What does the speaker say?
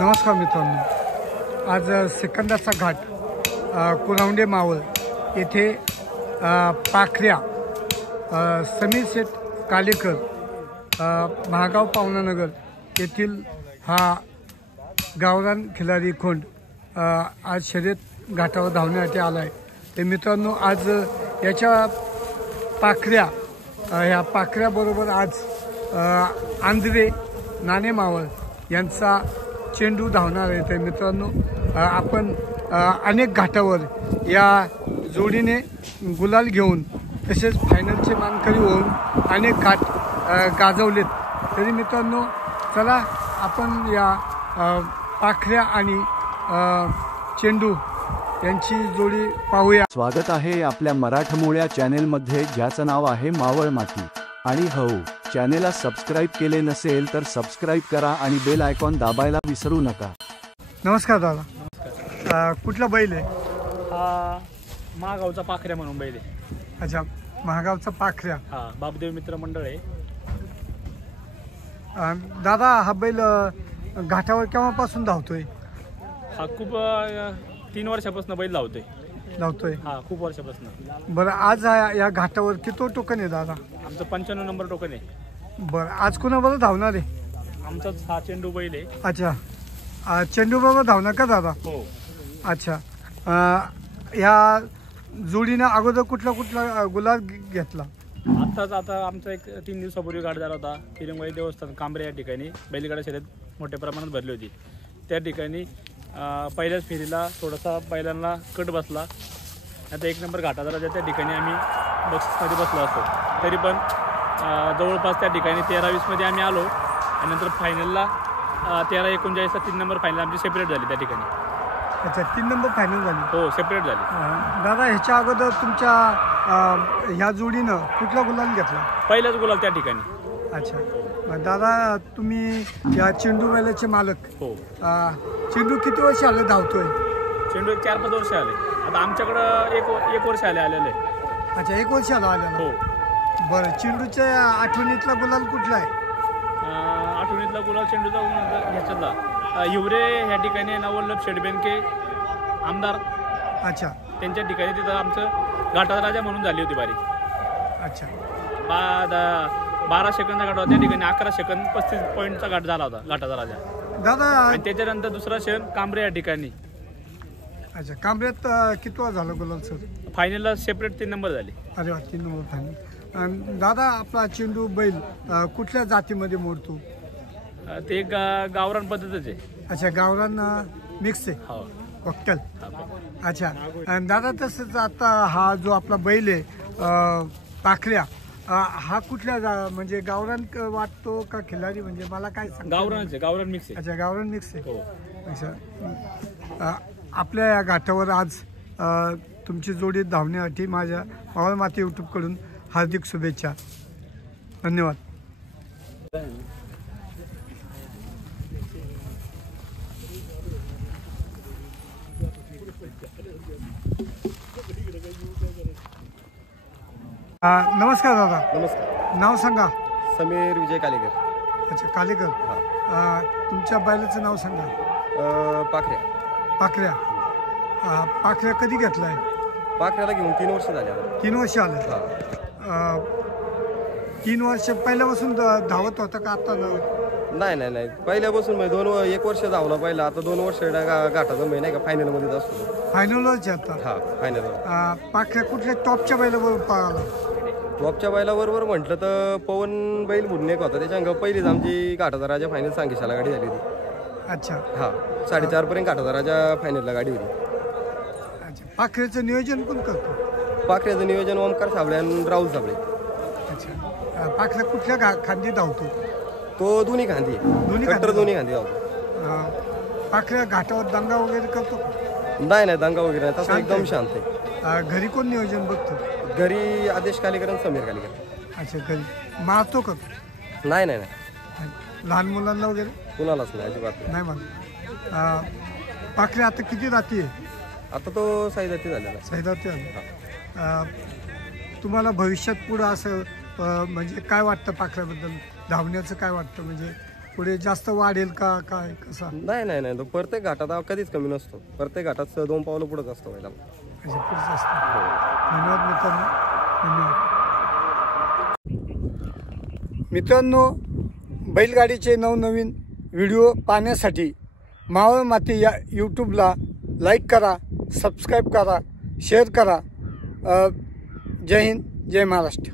नमस्कार मित्रांनो, आज सेकंदाचा घाट कुरावंडे मावळ येथे पाखऱ्या समीर शेठ कालेकर महागाव पावनानगर येथील हा गावरान खिलारी खोंड आज शर्यत घाटावर धावण्यासाठी आला आहे। ते मित्रांनो, आज याच्या पाखऱ्या ह्या पाखऱ्याबरोबर आज आंध्रे नाणे मावळ यांचा चेंडू धावणार आहे। तर मित्रांनो, आपण अनेक घाटावर या जोडीने गुलाल घेऊन तसेच फायनलचे मानकरी होऊन अनेक घाट गाजवलेत। तरी मित्रांनो, चला आपण या पाखऱ्या आणि चेंडू यांची जोडी पाहूया। स्वागत आहे आपल्या मराठमोळ्या चॅनेलमध्ये, ज्याचं नाव आहे मावळ माती। आणि हो, चॅनेलला सबस्क्राइब केले नसेल तर सबस्क्राइब करा आणि बेल आयकॉन दाबायला विसरू नका। नमस्कार दादा। नमस्कार। कुठला बैल आहे? हा महागावचा पाखऱ्या म्हणून बैल आहे। अच्छा, महागावचा पाखऱ्या। हा बाबदेव मित्र मंडळ आहे। दादा, हा बैल घाटावर केव्हापासून धावतोय? हा खूप 3 वर्षापासून बैल धावतोय। हा, खूप वर्षापासून। बरं, आज या घाटावर किती टोकन आहे दादा? आमचं 95 नंबर टोकन आहे। बरं, आज कोणाबरोबर धावणार आहे? आमचाच हा चेंडू बैल आहे। अच्छा, चेंडू बरोबर धावणार का दादा? हो। अच्छा, ह्या जोडीनं अगोदर कुठला गुलाल घेतला? आता आमचा एक 3 दिवसापूर्वी गाठ झाला होता तिरंगबाई देवस्थान कांबरे या ठिकाणी। बैलगाडा शर्यत मोठ्या प्रमाणात भरली होती। त्या ठिकाणी पहिल्याच फेरीला थोडासा बैलांना कट बसला। आता 1 नंबर घाटा झाला, त्या ठिकाणी आम्ही बक्षीसमध्ये बसलो असतो। तरी पण जवळपास त्या ठिकाणी 13-20 मध्ये आम्ही आलो आणि नंतर फायनलला 13-39 3 नंबर फायनल आमची सेपरेट झाली त्या ठिकाणी। अच्छा, 3 नंबर फायनल झाली? हो, सेपरेट झाली। दादा, ह्याच्या अगोदर तुमच्या ह्या जोडीनं कुठला गुलाल घेतला? पहिलाच गुलाल त्या ठिकाणी। अच्छा दादा, तुम्ही या चेंडू बैलाचे मालक हो। चेंडू किती वर्ष आले धावतोय? चेंडू 4-5 वर्ष आले। आता आमच्याकडं एक वर्ष आलेले। अच्छा, 1 वर्ष आला? हो। बरं, चेंडूच्या आठवणीतला गुलाल कुठला आहे? आठवणीतला गुलाल चेंडूचा ह्याच्यातला हिवरे ह्या ठिकाणी नवल्लभ शेडबेनके आमदार। अच्छा, त्यांच्या ठिकाणी तिथं आमचं घाटाचा राजा म्हणून झाली होती बारी। अच्छा, 12 सेकंदचा घाट होता, त्या ठिकाणी 11 सेकंद 35 पॉईंटचा घाट झाला होता घाटाचा राजा दादा। आणि त्याच्यानंतर दुसरा क्षण कांबरे या ठिकाणी। अच्छा, कांबऱ्यात कितवा झाला गुलाल सर? फायनलला सेपरेट 3 नंबर झाले। अरे वा, 3 नंबर फायनल। दादा, आपला चेंडू बैल कुठल्या जातीमध्ये मोडतो? ते एक गावरान पद्धतच आहे। अच्छा, गावरान मिक्स आहे? हो, वक्कल। अच्छा, आणि दादा तसंच आता हा जो आपला बैल आहे पाखऱ्या, हा कुठल्या म्हणजे गावरान वाटतो का खिलारी? म्हणजे मला काय सांग? गावरानच आहे, गावरान मिक्स आहे। अच्छा, गावरान मिक्स आहे। हो। अच्छा, आपल्या या घाटावर आज तुमची जोडी धावण्यासाठी माझ्या मावळ माती यूट्यूबकडून हार्दिक शुभेच्छा। धन्यवाद। नमस्कार दादा। नमस्कार। नाव सांगा। समीर विजय कालेकर। अच्छा, कालेकर। तुमच्या बैलाचं नाव सांगा। पाखऱ्या। पाखऱ्या। पाखऱ्या कधी घेतलाय? पाखऱ्याला घेऊन 3 वर्ष झाले आता। 3 वर्ष आलं? 3 वर्ष पहिल्यापासून धावत होता का आता? नाही, पहिल्यापासून म्हणजे 1 वर्ष धावला पहिला, आता 2 वर्ष घाटाचा महिना आहे का फायनलमध्येच असतो। फायनलच आता? हा, फायनल। पाखऱ्या कुठल्या टॉपच्या बैलाबरोबर पळाला? टॉपच्या बैलाबरोबर म्हटलं तर पवन बैल म्हणून एक होता, त्याच्या पहिलीच आमची घाटाचा राजा फायनल सांगेशाला गाडी झाली होती। अच्छा। हा, 4:30 पर्यंत घाटाचा राजा फायनलला गाडी होती। अच्छा, पाखऱ्याचं नियोजन कोण करतो? पाखऱ्याचं नियोजन ओमकार साबळे आणि राहुल साबळे। अच्छा, पाखऱ्या कुठल्या खांदी धावतो? तो दोन्ही खांदी दोन्ही खांदी धावतो। पाखऱ्या घाटावर दंगा वगैरे करतो? नाही, दंगा वगैरे नाही, तसं एकदम शांत आहे। घरी कोण नियोजन बघतो? घरी आदेश कालेकर आणि समीर कालेकर। अच्छा, घरी मारतो का? नाही, लहान मुलांना वगैरे? कुणालाच नाही, अजिबात नाही मारत। पाखऱ्या आता किती राती आहे? आता तो साईदाती झालेला। साईदाती झाला। तुम्हाला भविष्यात पुढं असं म्हणजे काय वाटतं पाखऱ्याबद्दल? धावण्याचं काय वाटतं? म्हणजे पुढे जास्त वाढेल का काय कसा? नाही नाही नाही, तो प्रत्येक घाटात हा कधीच कमी नसतो. प्रत्येक घाटात 2 पावलं पुढेच असतो बैलाला. अच्छा, पुढचं असतं. धन्यवाद मित्रांनो, धन्यवाद. मित्रांनो, बैलगाडीचे नवनवीन व्हिडिओ पाहण्यासाठी मावळ माती या यूट्यूबला लाईक करा, सबस्क्राईब करा, शेअर करा. जय हिंद, जय महाराष्ट्र.